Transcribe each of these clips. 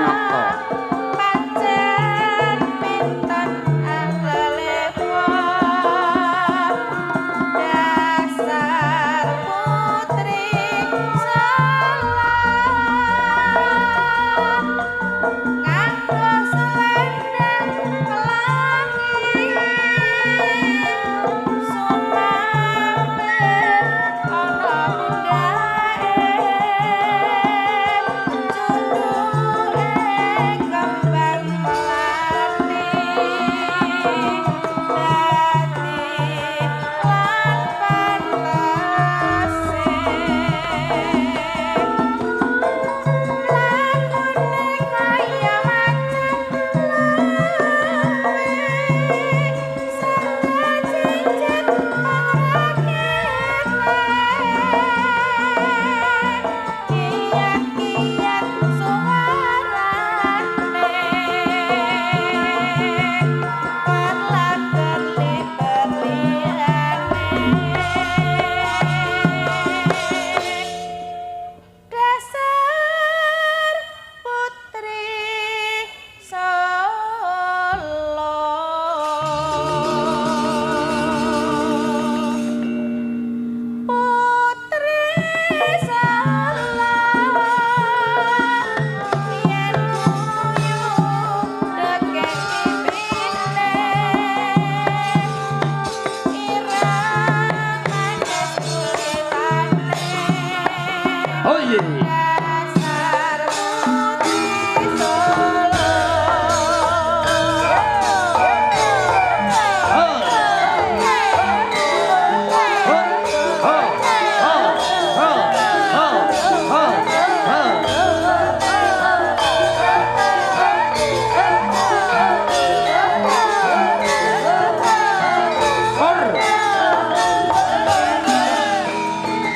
nyata. Pancen pinten ahlale dasar putri salah nganggo selendang pelangi sumampir ana bundae junduke kembang melati dadi lan pantese lakone kaya macan sarta cincin ora kiat-kiat suarane perlah-perli-perlirane dasar putri Solo putri salah yen nguyu dekek pipine ireng manis kulitane Oh iya. dasar putri Solo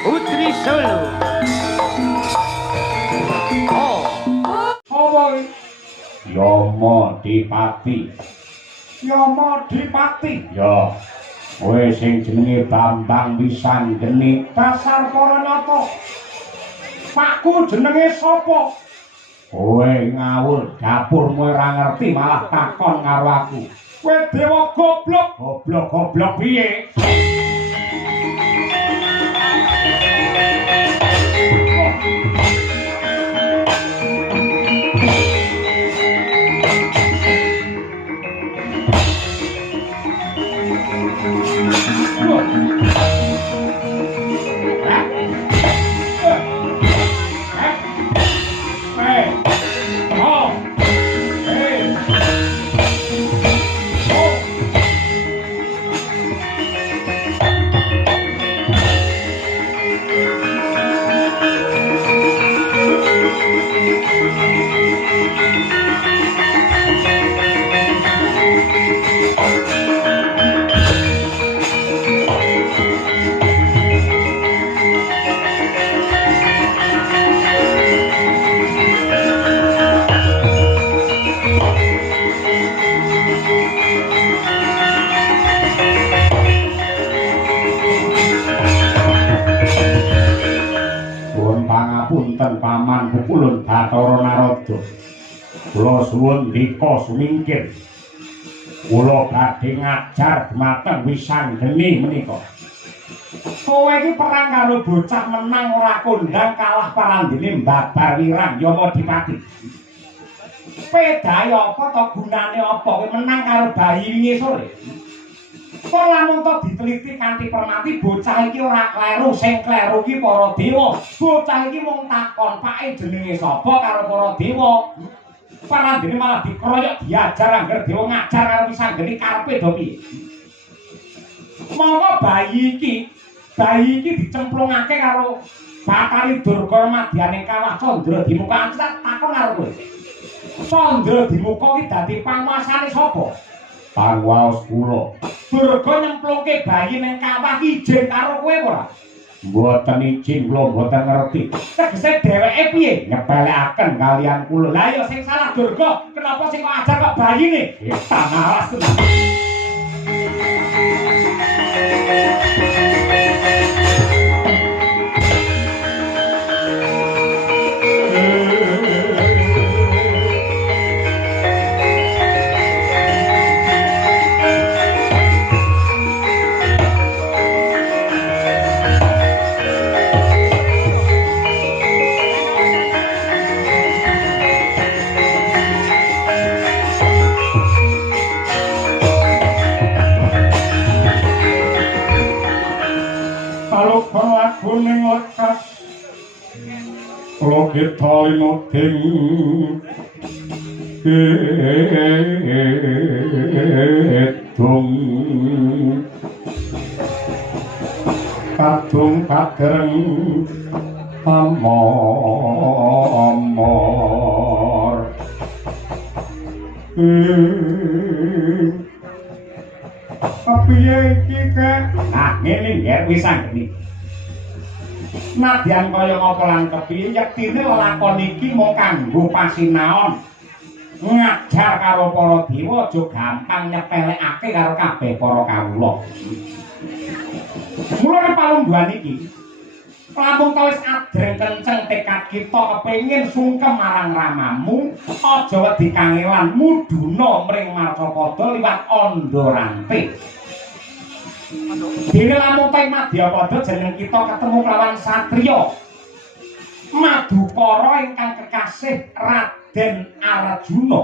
Putri Solo. Oh. Apa iki? Yama Dipati. Yama Dipati. Ya. Kowe sing jenenge Bambang Wisanggeni dasar para nyata. Pakku jenenge sapa? Kowe ngawur dapurmu ora ngerti malah takon karo aku. Kowe dewa goblok. Goblok piye? Pangapunten Paman Pukulun Bathara Narada. Kula suwun ndika sumingkir. Kula badhe ngajar dhumateng Wisanggeni menika. Kowe iki perang karo bocah menang ora kondang kalah parandene mbabar wirang Yama Dipati. Pedahe apa to gunane apa kowe menang karo bayi wingi sore? Kok lamun to diteliti kanthi permati bocah iki ora kleru, sing kleru iki para dewa. Bocah iki mung takon pake jenenge sapa karo para dewa. Parandene malah dikroyok diajar angger dewa ngajar karo Wisanggeni karepe do piye. Monggo bayi iki dicemplungake karo Bathari Durga madyaning kawah Candra Dimuka takon karo kowe. Candra Dimuka iki dadi panguasane sapa? Panguwas kula. Durga nyemplungke bayi ning kawah ijen karo kowe ora? Mboten izin, kula mboten ngerti. Tegese dheweke piye nyepelekaken kalian kula. Lah ya sing salah Durga, kenapa sing kok ajar kok bayine? Tanaras tenan. jroning lekas lokit talimuding edung kadung kadereng amor kepiye iki kek nah ngene nggih wis anggene nadyan kaya ngapa lan kepiye yektine lelakon iki mung kanggo pasinaon ngajar karo para dewa aja gampang nyepelekake karo kabeh para kawula mulane palungguhan iki lampung tawis adreng kenceng tekad kita kepengin sungkem marang ramamu aja wedi kangelan muduna mring Marcapada liwat Andorante. Dene lampung tawis Madyapada jeneng kita ketemu kelawan satriya Madukara ingkang kekasih Raden Arjuna.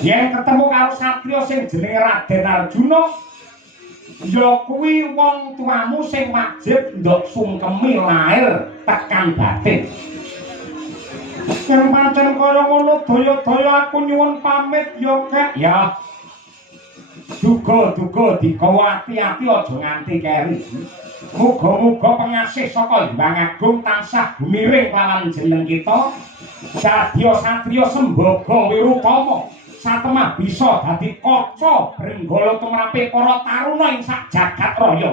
Yen ketemu karo satriya sing jenenge Raden Arjuna ya kuwi wong tuamu sing wajib ndok sungkemi lair tekan batin. Yen pancen kaya ngono daya-daya aku nyuwun pamit ya Kek. Ya. Duga-duga dikawa ati-ati aja nganti keri. Muga-muga pengasih saka Hyang Agung tansah gumiring kelawan jeneng kita. Sadya satriya sembaga wirutama. Satemah bisa dadi kaca brenggala tumrape para taruna ing sak jagat raya.